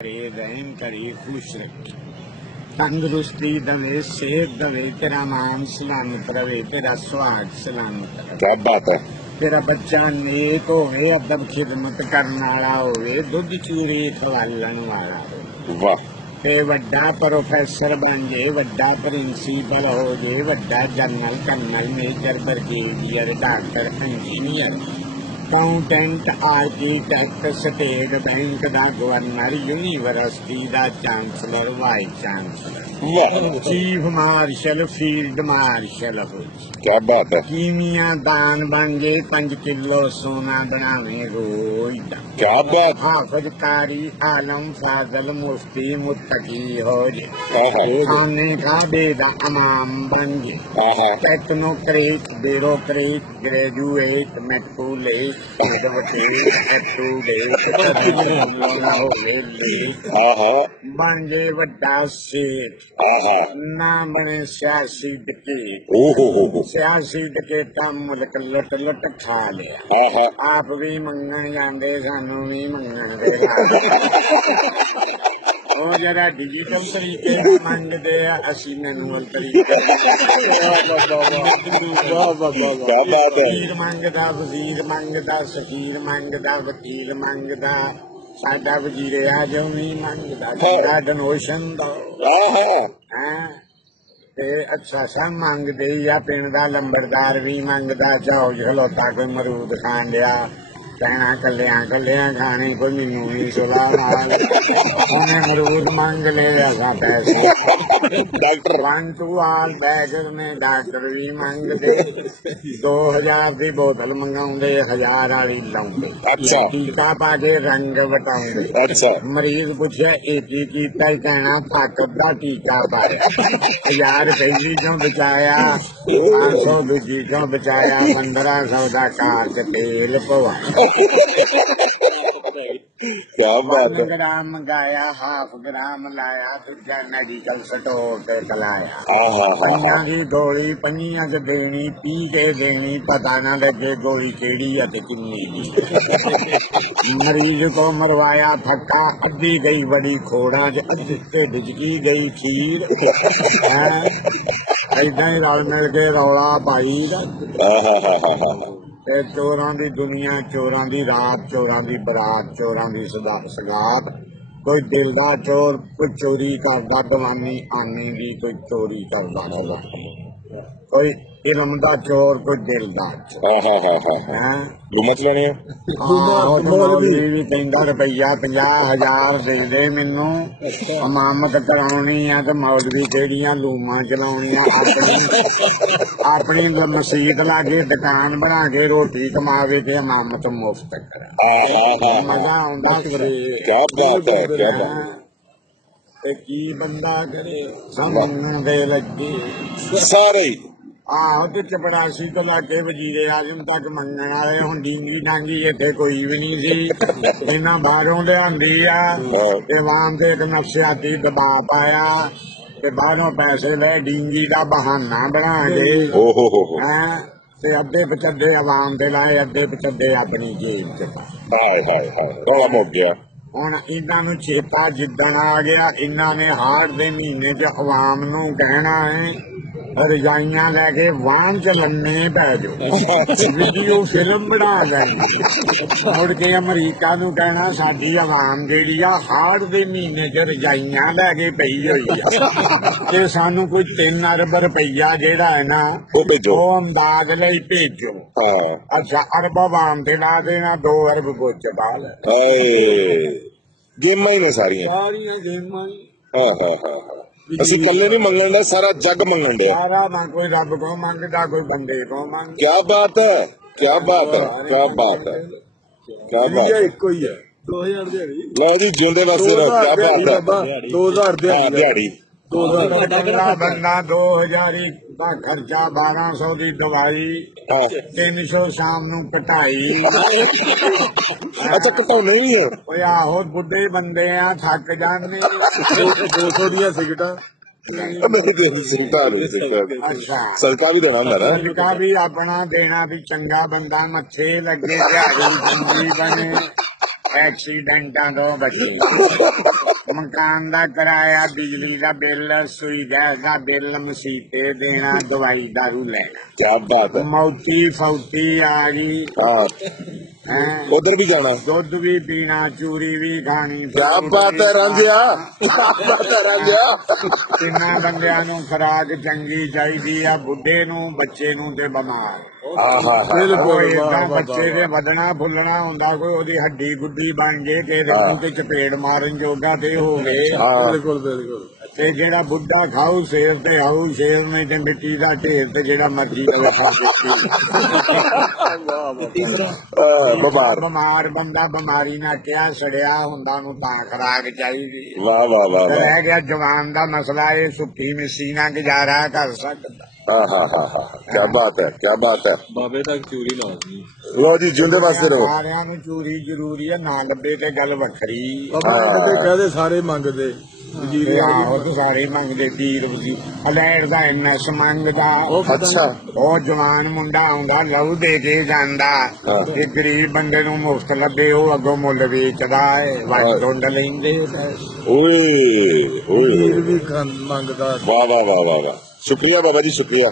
ਰਹਿਣ ਕਰੇ ਖੁਸ਼ ਰੱਖੇ, ਤੰਦਰੁਸਤੀ ਦਵੇ, ਸਿਹਤ ਦਵੇ, ਤੇਰਾ ਨਾਮ ਸਲਾਮਤ ਰਵੇ, ਤੇਰਾ ਸੁਹਾਗ ਸਲਾਮਤ ਰਵੇ। क्या बात है। ਤੇਰਾ ਬੱਚਾ ਨੇਕ ਹੋਵੇ, ਅਦਬ ਖਿਦਮਤ ਕਰਨ ਵਾਲਾ ਹੋਵੇ, ਦੁੱਧ ਚੂਰੀ ਖਵਾਲਣ ਵਾਲਾ ਹੋਵੇ, वाह ਤੇ ਵੱਡਾ ਪ੍ਰੋਫੈਸਰ ਬਣ ਜੇ, ਵੱਡਾ ਪ੍ਰਿੰਸੀਪਲ ਹੋ ਜੇ, ਵੱਡਾ general, colonel, major, brigadier, doctor, engineer, accountant, architect, state bank ਦਾ ਗਵਰਨਰ, ਯੂਨੀਵਰਸਿਟੀ ਦਾ ਚਾਂਸਲਰ, ਵਾਈਸ ਚਾਂਸਲਰ, वाह ਚੀਫ ਮਾਰਸ਼ਲ, ਫੀਲਡ ਮਾਰਸ਼ਲ ਹੋ ਜੇ। क्या बात है। ਕੀਮੀਆ ਦਾਨ ਬਣ ਜੇ, 5 ਕਿਲੋ ਸੋਨਾ ਬਣਾਵੇ ਰੋਜ਼ ਦਾ। क्या बात। ਹਾਫਜ਼, ਕਾਰੀ, ਆਲਮ, ਫਾਜ਼ਲ, ਮੁਫਤੀ, ਮੁੱਤਕੀ ਹੋ ਜੇ। आहा ਖਾਨੇ ਕਾਬੇ ਦਾ ਇਮਾਮ ਬਣ ਜੇ। आहा ਟੈਕਨੋਕ੍ਰੇਟ, ਬਿਊਰੋਕਰੇਟ, ਗ੍ਰੈਜੂਏਟ, ਮੈਟਰੂਲੇਟ, ਐਡਵੋਕੇਟ, ਐਪਟੂਡੇਟ, ਹੋਵੇ ਲੇਟ आहा ਬਣ ਜੇ ਵੱਡਾ ਸੇਠ, आहा ਨਾ ਬਣੇ ਸਿਆਸੀ ਡਕੈਤ। ओहो ਸਿਆਸੀ ਡਕੈਤਾਂ ਮੁਲਕ ਲੁੱਟ ਲੁੱਟ ਖਾ ਲਿਆ। आहा ਆਪ ਵੀ ਮੰਗਣ ਜਾਂਦੇ, ਸਾਨੂੰ ਵੀ ਮੰਗਣ ਦੇ। ਉਹ ਜਰਾ ਡਿਜੀਟਲ ਤਰੀਕੇ ਨਾਲ ਮੰਗਦੇ ਆ, ਅਸੀਂ ਮੈਨੂਅਲ ਤਰੀਕੇ क्या बात है। ਵਕੀਲ ਮੰਗਦਾ, ਵਜ਼ੀਰ ਮੰਗਦਾ, ਸਫੀਰ ਮੰਗਦਾ, ਵਕੀਲ ਮੰਗਦਾ, ਸਾਡਾ ਵਜ਼ੀਰ ਆਜ਼ਮ ਵੀ ਮੰਗਦਾ, ਸਾਡਾ ਡੋਨੇਸ਼ਨ ਦੋ। आहा ਹੈਂ ਤੇ ਅੱਛਾ ਸਭ ਮੰਗਦੇ ਹੀ ਆ, ਪਿੰਡ ਦਾ ਲੰਬੜਦਾਰ ਵੀ ਮੰਗਦਾ, ਚਾਹੋ ਖਲੋਤਾ ਕੋਈ ਮਰੂਦ ਖਾਣ ਡਿਆ, ਕਹਿਣਾ ਕੱਲਿਆਂ ਕੱਲਿਆਂ ਖਾਣੇ, ਕੋਈ ਮੈਨੂੰ ਵੀ ਸੁਲਾ ਨਾਲ, ਉਹਨੇ ਮਰੂਦ ਮੰਗ ਲਿਆ ਸਾ ਪੈਸੇ। डॉक्टर 1 to all ਬੈਗਰ ਨੇ ਡਾਕਟਰ ਵੀ ਮੰਗਦੇ, 2000 ਦੀ ਬੋਤਲ ਮੰਗਾਉਂਦੇ, 1000 ਵਾਲੀ ਲਾਉਂਦੇ, अच्छा ਟੀਕਾ ਪਾ ਕੇ ਰੰਗ ਵਟਾਉਂਦੇ। अच्छा ਮਰੀਜ਼ ਪੁੱਛਿਆ ਇਹ ਕੀ ਕੀਤਾ, ਹੀ ਕਹਿਣਾ ਤਾਕਤ ਦਾ ਟੀਕਾ ਪਾਇਆ। 1000 ਪਹਿਲੀ ਚੋਂ ਬਚਾਇਆ, 500 ਦੂਜੀ ਚੋਂ ਬਚਾਇਆ, 1500 ਦਾ ਕਾਰ ਚ ਤੇਲ ਪਵਾਇਆ। क्या बात 1 है। ਗ੍ਰਾਮ ਮੰਗਾਇਆ, ਹਾਫ ਗ੍ਰਾਮ ਲਾਇਆ, ਦੂਜਾ ਮੈਡੀਕਲ ਸਟੋਰ ਤੇ ਕਲਾਇਆ। आहा ਪੰਜਾਂ ਦੀ ਗੋਲੀ ਪੰਜੀਆਂ ਚ ਦੇਣੀ, ਪੀ ਕੇ ਦੇਣੀ, ਪਤਾ ਨਾ ਲੱਗੇ ਗੋਲੀ ਕਿਹੜੀ ਆ ਤੇ ਕਿੰਨੀ ਦੀ। ਮਰੀਜ਼ ਕੋ ਮਰਵਾਇਆ ਥੱਕਾ, ਅੱਧੀ ਗਈ ਬੜੀ ਖੋੜਾਂ ਚ, ਅੱਧੀ ਢਿੱਡ ਚ ਕੀ ਗਈ ਖੀਰ। ਏਦਾਂ ਹੀ ਰਲ ਮਿਲ ਕੇ ਰੌਲਾ ਪਾਈ ਦਾ। आहा ਤੇ ਚੋਰਾਂ ਦੀ ਦੁਨੀਆ, ਚੋਰਾਂ ਦੀ ਰਾਤ, ਚੋਰਾਂ ਦੀ ਬਰਾਤ, ਚੋਰਾਂ ਦੀ ਸਗਾਤ। ਕੋਈ ਦਿਲ ਦਾ ਚੋਰ, ਕੋਈ ਚੋਰੀ ਕਰਦਾ ਗੁਲਾਮੀ ਆਨੀ ਦੀ, ਕੋਈ ਚੋਰੀ ਕਰਦਾ ਗੁਲਾਮੀ, ਕੋਈ ਇਲਮ ਦਾ ਚੋਰ, ਕੋਈ ਦਿਲ ਦਾ ਚੋਰ। ਹੈਂ घूमत लेने ਮੌਲਵੀ ਵੀ ਕਹਿੰਦਾ ਰੁਪਈਆ 50,000 ਦੇ ਦੇ ਮੈਨੂੰ, ਇਮਾਮਤ ਕਰਾਉਣੀ ਆ, ਤੇ ਮੌਲਵੀ ਕਿਹੜੀਆਂ ਲੂਮਾਂ ਚਲਾਉਣੀਆਂ, ਆਪਣੀ ਮਸੀਤ ਲਾਗੇ ਦੁਕਾਨ ਬਣਾ ਕੇ ਰੋਟੀ ਕਮਾਵੇ ਤੇ ਇਮਾਮਤ ਮੁਫਤ ਕਰਾ। ਮਜ਼ਾ ਆਉਂਦਾ ਕਰੇ। क्या बात है। क्या बात है। ਤੇ ਕੀ ਬੰਦਾ ਕਰੇ, ਸਮਝਣ ਦੇ ਲੱਗੇ। सारे ही ਆਹੋ ਤੇ ਚਪੜਾਸੀ ਤੋਂ ਲਾ ਕੇ ਵਜ਼ੀਰੇ ਆਜ਼ਮ ਤੱਕ ਮੰਗਣ ਵਾਲੇ, ਹੁਣ ਡੀਂਗੀ ਡਾਂਗੀ ਇੱਥੇ ਕੋਈ ਵੀ ਨਹੀਂ ਸੀ, ਇਹਨਾਂ ਬਾਹਰੋਂ ਲਿਆਂਦੀ ਆ ਤੇ ਆਵਾਮ ਤੇ ਇੱਕ ਨਫਸਿਆਤੀ ਦਬਾਅ ਪਾਇਆ ਤੇ ਬਾਹਰੋਂ ਪੈਸੇ ਲੈ, ਡੀਂਗੀ ਦਾ ਬਹਾਨਾ ਬਣਾ ਕੇ। ओहो ਹੈਂ ਤੇ ਅੱਧੇ ਪਚੱਧੇ ਆਵਾਮ ਤੇ ਲਾਏ, ਅੱਧੇ ਪਚੱਧੇ ਆਪਣੀ ਜੇਬ ਚ ਪਾਏ। हाय हाय बड़ा मुक गया। ਹੁਣ ਇਹਨਾਂ ਨੂੰ ਚੇਤਾ ਜਿੱਦਣ ਆ ਗਿਆ, ਇਹਨਾਂ ਨੇ ਹਾੜ ਦੇ ਮਹੀਨੇ ਚ ਆਵਾਮ ਨੂੰ ਕਹਿਣਾ ਹੈ, ਰਜਾਈਆਂ ਲੈ ਕੇ ਵਾਹਨ ਚ ਲੰਮੇ ਪੈ ਜਾਓ, ਵੀਡੀਓ ਫਿਲਮ ਬਣਾ ਲੈਣੀ। ਮੁੜ ਕੇ ਅਮਰੀਕਾ ਨੂੰ ਕਹਿਣਾ, ਸਾਡੀ ਆਵਾਮ ਜਿਹੜੀ ਆ ਹਾੜ ਦੇ ਮਹੀਨੇ ਚ ਰਜਾਈਆਂ ਲੈ ਕੇ ਪਈ ਹੋਈ ਆ, ਤੇ ਸਾਨੂੰ ਕੋਈ 3 ਅਰਬ ਰੁਪਈਆ ਜਿਹੜਾ ਹੈ ਨਾ, वो भेजो। ਉਹ ਅੰਦਾਜ਼ ਲਈ ਭੇਜੋ। हाँ ਅੱਛਾ ਅਰਬ ਆਵਾਮ ਤੇ ਲਾ ਦੇਣਾ, 2 ਅਰਬ ਬੁੱਚ ਬਾਲ। हाय गेमां ही ने सारियां। ਸਾਰੀਆਂ ਗੇਮਾਂ हाँ ਅਸੀਂ ਕੱਲੇ ਨਹੀਂ ਮੰਗਣ ਦਾ, ਸਾਰਾ ਜੱਗ ਮੰਗਣ ਡਿਆ। ਸਾਰਾ ਨਾ ਕੋਈ ਰੱਬ ਕੋ ਮੰਗਦਾ, ਕੋਈ ਬੰਦੇ ਕੋ ਮੰਗਦਾ। क्या बात है। क्या बात है। क्या बात है। क्या बात है। ਇੱਕੋ ਹੀ ਹੈ 2000 ਦਿਹਾੜੀ ਲੈ ਜੀ ਜਿਉਂਦੇ ਵਾਸਤੇ ਰਹੋ। क्या बात है। 2000 हाँ, दिहाड़ी 2000 ਬੰਦਾ 2000 ਦਾ ਖਰਚਾ, 1200 ਦੀ ਦਵਾਈ, हाँ 300 ਸ਼ਾਮ ਨੂੰ ਕਟਾਈ। अच्छा ਘਟਾਉਣੇ ਹੀ ਹੈ। ਓਏ ਆਹੋ ਬੁੱਢੇ ਬੰਦੇ ਆ, ਥੱਕ ਜਾਂਦੇ। 200 ਦੀਆਂ ਸਿਗਟਾਂ ਮੇਰੀ ਕੋਈ ਸਰਕਾਰ ਨਹੀਂ। ਅੱਛਾ ਸਰਕਾਰ ਵੀ ਦੇਣਾ ਹੁੰਦਾ ਨਾ। ਸਦਕਾ ਵੀ ਆਪਣਾ ਦੇਣਾ, ਵੀ ਚੰਗਾ ਬੰਦਾ ਮੱਥੇ ਲੱਗੇ, ਦਿਹਾੜੀ ਚੰਗੀ ਬਣੇ। ਐਕਸੀਡੈਂਟਾਂ ਤੋਂ ਬਚੇ, ਮਕਾਨ ਦਾ ਕਿਰਾਇਆ, ਬਿਜਲੀ ਦਾ ਬਿੱਲ, ਸੂਈ ਗੈਸ ਦਾ ਬਿੱਲ, ਮਸੀਤੇ ਦੇਣਾ, ਦਵਾਈ ਦਾਰੂ ਲੈਣਾ। क्या बात है। ਮੌਤੀ ਫੌਤੀ ਆ ਗਈ हाँ ਹੈਂ। उधर भी जाना। ਦੁੱਧ ਵੀ ਪੀਣਾ, ਚੂਰੀ ਵੀ ਖਾਣੀ। क्या बात है रांझिया, क्या बात है रांझिया। ਤਿੰਨਾਂ ਬੰਦਿਆਂ ਨੂੰ ਖੁਰਾਕ ਚੰਗੀ ਚਾਹੀਦੀ ਆ, ਬੁੱਢੇ ਨੂੰ, ਬੱਚੇ ਨੂੰ ਤੇ ਬਿਮਾਰ। ਬਿਲਕੁਲ ਏਦਾਂ ਵਾਹ, ਵਾਹ, ਬੱਚੇ ਦੇ ਵਧਣਾ ਫੁੱਲਣਾ ਹੁੰਦਾ, ਕੋਈ ਉਹਦੀ ਹੱਡੀ ਗੁੱਡੀ ਬਣ ਜੇ ਤੇ ਇਹਦੇ ਮੂੰਹ ਤੇ ਚਪੇੜ ਮਾਰਨ ਜੋਗਾ ਤੇ ਹੋ ਗਏ। हाँ ਬਿਲਕੁਲ ਬਿਲਕੁਲ ਤੇ ਜਿਹੜਾ ਬੁੱਢਾ ਖਾਊ ਸੇਰ ਤੇ ਖਾਊ ਸ਼ੇਰ ਨੇ ਤੇ ਮਿੱਟੀ ਦਾ ਢੇਰ ਤੇ ਜਿਹੜਾ ਮਰਜੀ ਵਾਲਾ ਖਾ बीमार। ਬਿਮਾਰ ਬੰਦਾ ਬਿਮਾਰੀ ਨਾਲ ਕਿਆ ਸੜਿਆ ਹੁੰਦਾ, ਉਹਨੂੰ ਤਾਂ ਖੁਰਾਕ ਚਾਹੀਦੀ। वाह वाह वाह वाह। ਰਹਿ ਗਿਆ ਜਵਾਨ ਦਾ ਮਸਲਾ, ਇਹ ਸੁੱਕੀ ਮਿੱਸੀ ਨਾਲ ਗੁਜ਼ਾਰਾ ਕਰ ਸਕਦਾ। हाँ हाँ हाँ हाँ क्या बात है, क्या बात है। ਬਾਬੇ ਤੱਕ ਚੂਰੀ ਲਾਉਣੀ। लो जी जिंदे वास्ते रहो। ਸਾਰਿਆਂ ਨੂੰ ਚੂਰੀ ਜ਼ਰੂਰੀ ਹੈ, ਨਾ ਲੱਭੇ ਤੇ ਗੱਲ ਵੱਖਰੀ। ਬਾਬਾ ਇਹਦੇ ਕਹਦੇ ਸਾਰੇ ਮੰਗਦੇ ਵਜ਼ੀਰ ਆਹੋ ਤੇ ਸਾਰੇ ਮੰਗਦੇ, ਪੀਰ ਵਜ਼ੀਰ ਅਲੈੜ ਦਾ ਐਨਐਸ ਮੰਗਦਾ। अच्छा ਉਹ ਜਵਾਨ ਮੁੰਡਾ ਆਉਂਦਾ ਲਹੂ ਦੇ ਕੇ ਜਾਂਦਾ, ਤੇ ਗਰੀਬ ਬੰਦੇ ਨੂੰ ਮੁਫਤ ਲੱਭੇ ਉਹ ਅੱਗੋਂ ਮੁੱਲ ਵੇਚਦਾ ਹੈ, ਵੱਟ ਡੁੰਡ ਲੈਂਦੇ। ओए ओए ਵਜ਼ੀਰ ਵੀ ਮੰਗਦਾ। वाह वाह वाह वाह वाह। शुक्रिया बाबा जी, शुक्रिया।